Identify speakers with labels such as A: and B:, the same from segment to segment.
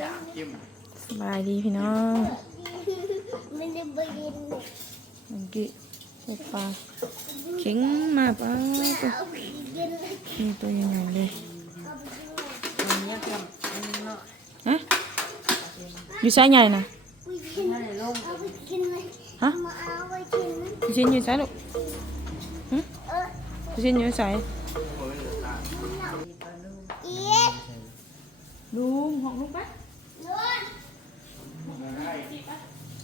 A: จ่าจิ้ม
B: สบายดีพี่น้อง
C: มันจะไปกิน
B: เมื่อกี้เห็ดปลาเข็งมาปลาตัว
C: เอาไปกินเลย
B: นี่ตัวยังไงเลย
C: เอาไปกินเลย
A: อันนี้กับอันนี้เนาะ
B: ฮะอยู่ไซส์ใหญ่นะ
C: ไปกินเลยเอาไปกินเลย
B: ฮะ
C: มาเอาไปกินเลย
B: อยู่ชิ้นอยู่ไซส์ลูกหึ
C: เออ
B: อยู่ชิ้นอยู่ไซส์
C: อีก
B: ลุงห้องลุงปะ
C: นู่น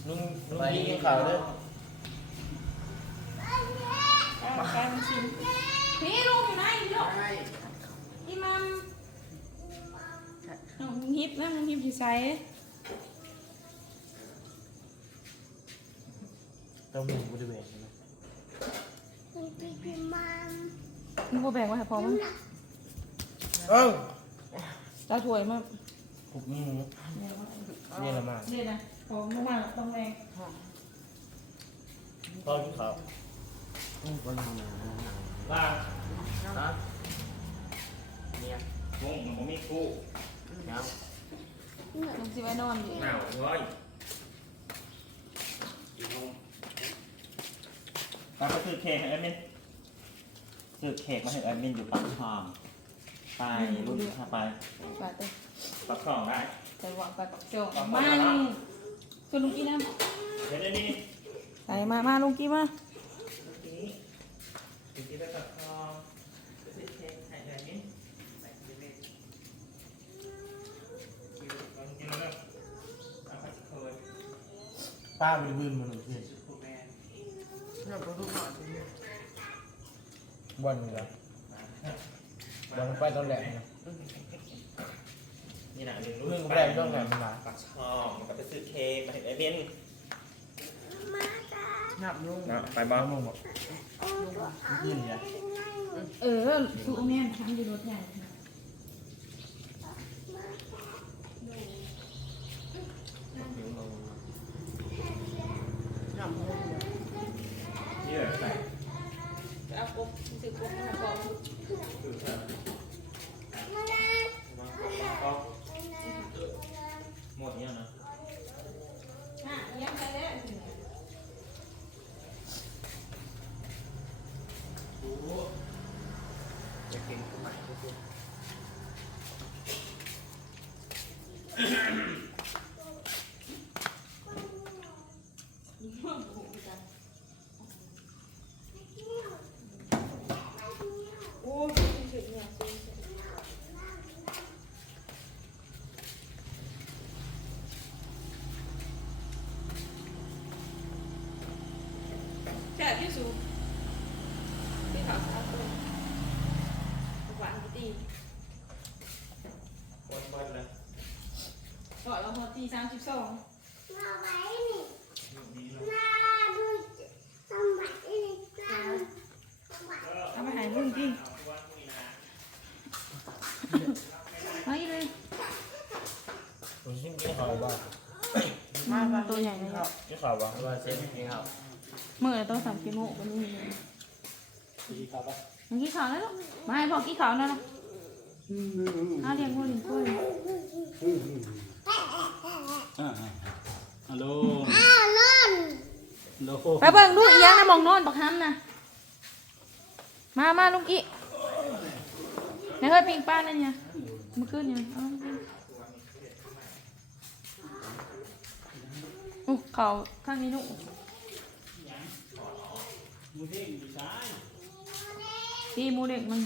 D: ลุงลุงกินข้าวเด้อ
B: แกงชิมพี่ลุงอยู่ ไหนลูกพี่มัมน้องฮิปนะน้องฮิปอยู่ไซส์
D: ต้มหมูบริเวณนะ
C: มันไปกินมัน
B: มึงก็แบ่งไว้ให้พอมั้ง
D: เอ้า
B: ตาถวยมา
D: ขุกนี่นี่ละมา
B: เดี๋ยวนะพอมามาต้องแรง
D: ตอนกินข้าวลาฮะ เนี่ย
E: งงมันบ่มีคู่
D: น้
B: ลุงสิไว้นอนอยู่
E: หนาวเว้ยตอนก็ซื้อเค้กให้แอดมินซื้อเค้กมาให้แอดมินอยู่ปากทองไปรุ่นถ้าไป
B: ปาดเต้
E: ปากทองได้
B: ใส่หวังปาดจงมันชวนลุงกี้นะ
E: เดี๋ยวนี้
B: ใส่มามาลุงกี้มา
E: นี่ถึงที่ไปปากทองจะซื้อเค้กให้แอดมินไปกินเลยกินแล้วเอาไปเคยำ
D: ป้าบริบูรณ์มันเลย
E: ผู้แม่
A: เราก็ทุกคนที่นี่
D: บอลนี่ละบอลไปตอนแรกนะ
E: นี่นะหนึ่ง
D: เรื่องแรกต้องแรกมันมา
E: ปากช่องมันก็ไปซื้อเค้กมาให้แอดมิน
C: มาจ้า
A: หนับลุง
E: เนาะไปบ้าง
D: ลุงบอก
C: โอ้ก็เอา
D: ยินเนี่ย
B: เออสูงแม่ทั้งอยู่รถใหญ่
A: หนับลุง
E: เยอะไป
B: เอากบซื้อกบมาก่อน
E: คือเถอะ
C: มานะ
E: ก็หมดเนี่ยนะ
B: อะยังไปแล้ว
A: จะกินขึ้นมาทุกคน
B: โอ้ ยเฉยเนี่ยแค่พี่สูพี่ขาวสาวตัวหวานตี
E: วนเบิดเลย
B: ก่อนเราพอตีสามสิบสอง
C: มาไว้นี่
E: ดีเลย
C: มาดูทำไมนี่กัน
B: เอาไปหายลุงกินเฮ้ยเลย
D: ผมชิมกินข้าวบ้าง
B: มาตัว ใหญ่เลย
D: กินข้าวบ้างว่าเส้นกินข้าว
B: เมื่อต้องสั่งกิโมกวันนี้
D: กินข้าวบ้าง
B: กี่ขาวแล้วลูกมาให้พอกี่ขาวแล้วลูกเอาเลี้ยงงูเลี้งกล้วย
F: ฮัลโหลฮัลโหล
B: ไปเบิ่งดูอียังนะมองนอนบักฮัมนะมามาลุงกี้ไหนเคยปิงป้านั่นเนี่ยมื่อคืนเนี่ย เอามากินอู้เขาข้างนี้นุตีหมูเด็กมัน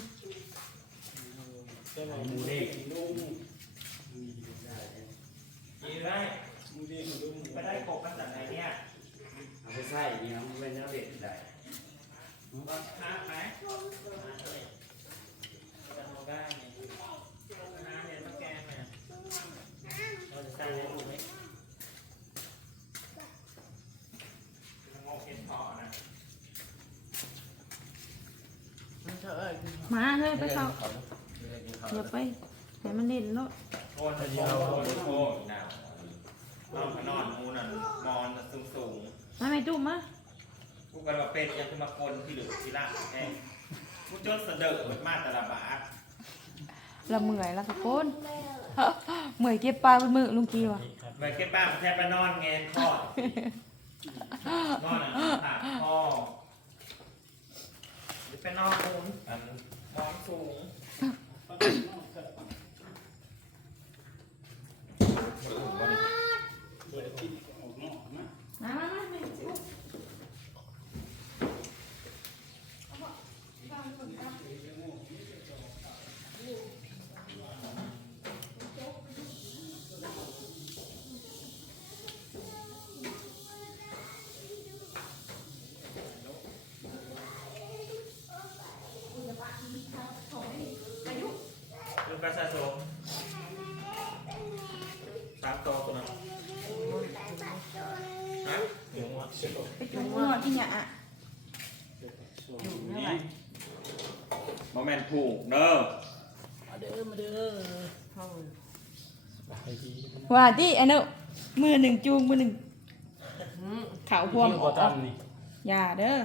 E: หมูเด็กกินได้ไปได้กบมาจากไหนเนี่ย
F: เอาไปใส่เนี่ยมันเป็นเนื้อเด็ดได้
E: น้ำไหมจะโมได้เนี่ยน้ำเนี่ยต้องแกงเนี่ยเราจะใส่ในหมูไหมงอกเห็นพอนะ
A: มันเถอะเอ้ยกิน
B: มาเฮ้ยไป
D: ไม่ได้
B: เข้า
D: วไม่ได้กินข้าว
B: อย่าไปให้มันเล่นแล้ว
E: โอนโอนโอนโอนนอนอนมูนั่นมอนสูงสูง
B: มาไม่จุ่มมา
E: กูกันว่าเป็นยังคือมากลที่เหลือที่ละแห้งกูจนเสดอมาแต่ละบาท
B: เราเมื่อยแล้วทุกคนเมื่อยเก็บปลาเป็นมือลุงกี้ว่ะ
E: ไปเก็บป้าแทบไปนอนเงนคอดนอนอะขาคอหรือไปนอนมุน อันนอนสูง
B: มามามา
E: ลูกกระสะสมสามโตวตัวนั้นฮะ หนึ่งวัน
B: ไปจุ่มนอนที่เนี่ยอะ
A: อยู่เท่าไหร่
E: โมเมนต์ผูกเด้อ
A: มาเด้อมาเด้อเข้า
B: ว่าที่อันนั้นมือหนึ่งจูงมือหนึ่ง
A: หืม
B: ขาวพวง
F: ที่
B: อ
F: บ่
B: อก
F: ทำนี่
B: อย่าเด้อ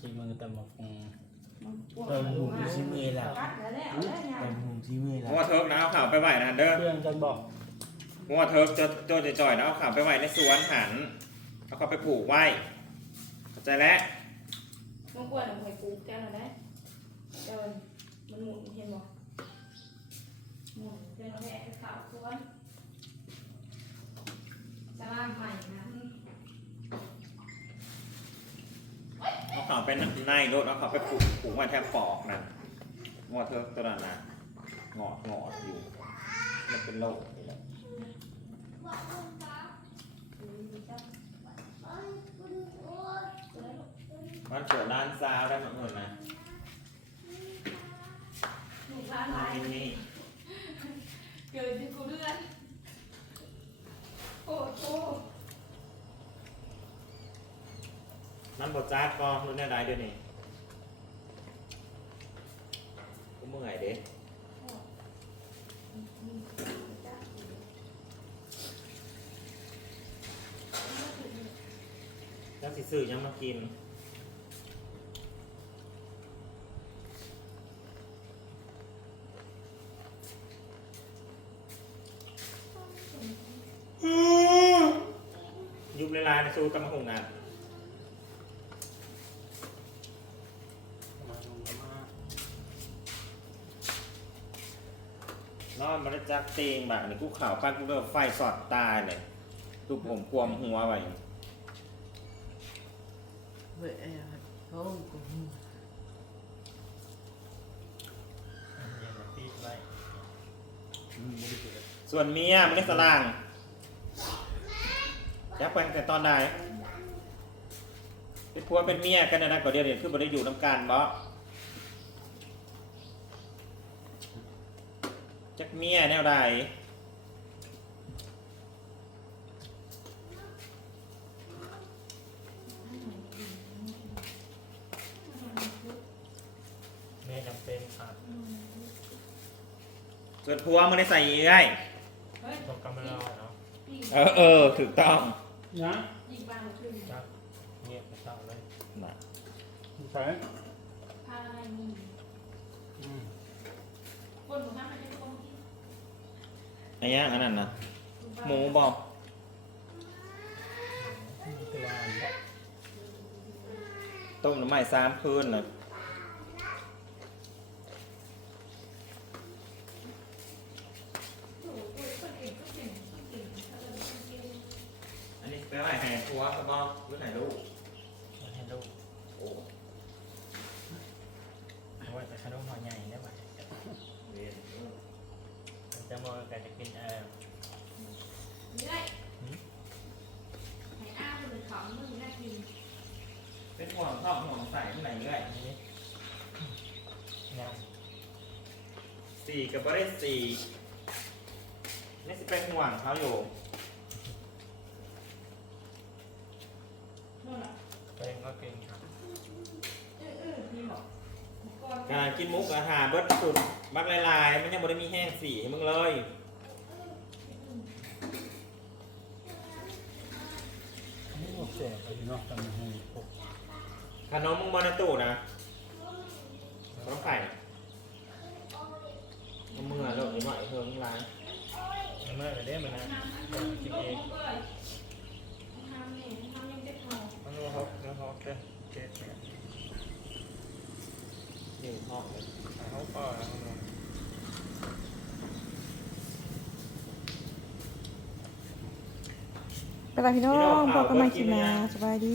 F: ที่มือตำบักหุ่ง
D: เติมหูที่มือแล้ว
B: ปัดแล้วแล้วแล้วอย่า
D: เติมหูที่มือแล้ว
E: งัวเทิร์กนะเอาข่าวไปไหวนะเด้อ
F: เพื่อนกันบอก
E: งัวเทิร์กโจโจจ่อยๆนะเอาข่าวไปไหวในสวนหัน เอาเขาไปผูกไว้เข้าใจแล้ว
B: ต้องกวนเอาไปปลูกแก้วนะได้เดินมันหมุนเห็นบ่หมุนเดินเอาไปแอบขาวสวนสลามใหม่นะ
E: เอาข่าวไปในรถเอาข่าวไปผูกผูกไว้แทบปอกนะงัวเทิร์กตัวนั้นนะงอดงอดอยู่ มันเป็นโรคนี่แหละมันเกิดร้านซาวได้หมดเลยนะ
B: หนูร้านไหน
E: นี่นี่
B: เกิดที่กูเลื่อนโอ้โห
E: มันบดจ้าก็รุ่นแน่ได้ด้วยนี่กูเมื่อยเด้แล้วสิซื้อยังมากิน ยุบเวลาในสู้กำมะหงนะ
F: มาลงมาน
E: อนมาได้จักเตงแบบนี้กูข่าวปั้นกูเริ่มไฟสอดตายเลยลูกผมควมหัวไว้
A: เว้ยเอ้ยเขากูหู
F: ปีไว้
E: ส่วนเมียมันได้สล่าง ยักแปลงแต่ตอนใดเป็นผัวเป็นเมียกันนะนะก็เดียวเดี๋ยวคือบ่ได้อยู่น้ำกันบ่จักเมียแนวใด
F: แม่จำเป็นครับ
E: ส่วนผัวมันได้ใส่เอ้ย
F: ต้องกำลังรอเนาะ
E: เออเออถูกต้อง
F: นะ
B: ยิงบ้านขึ้น
F: จักเงียบไปเศร้าเลย
E: น่ะ
F: ใช่
B: พาอะไรมี
F: อืม
B: คนหมู่บ้านมันจะต้องกิน
E: ไอ้ย่างอันนั้นนะหมูบอก
F: ตัว
E: ต้มน้ำมันสามคืนนะอันนี้แป ลว่าไงผัวก็บอกหรือไงลูก
F: ให้ลูก
E: โอ้
F: เอาไว้แต่ขนมห่อใหญ่ได้ไหม
E: เรียน
F: จะมองกันจะกินเออ
B: เรื่อยให้อ้าคนอื่นเขามึงน่ากิน
E: เป็นห่วงชอบห่วงใส่ที่ไหนเรื่อย
F: นี่งาน
E: สี่กับบริสสี่นี่สิเป็นห่วงเขาอยู่
F: กิน
E: หมุกอาหารเบิดสุดบักลายๆมันยังบ่ได้มีแห้งสีให้มึงเลยขนมมึงบอนาตู้นะขนมไข่เอามื่อ
G: เราไอ้หน่อยเฮิงร้าน มาเได้มานะกินเอ
D: ง
B: ไปละพี่น้องพบกันใหม่คลิปหน้าสบายดี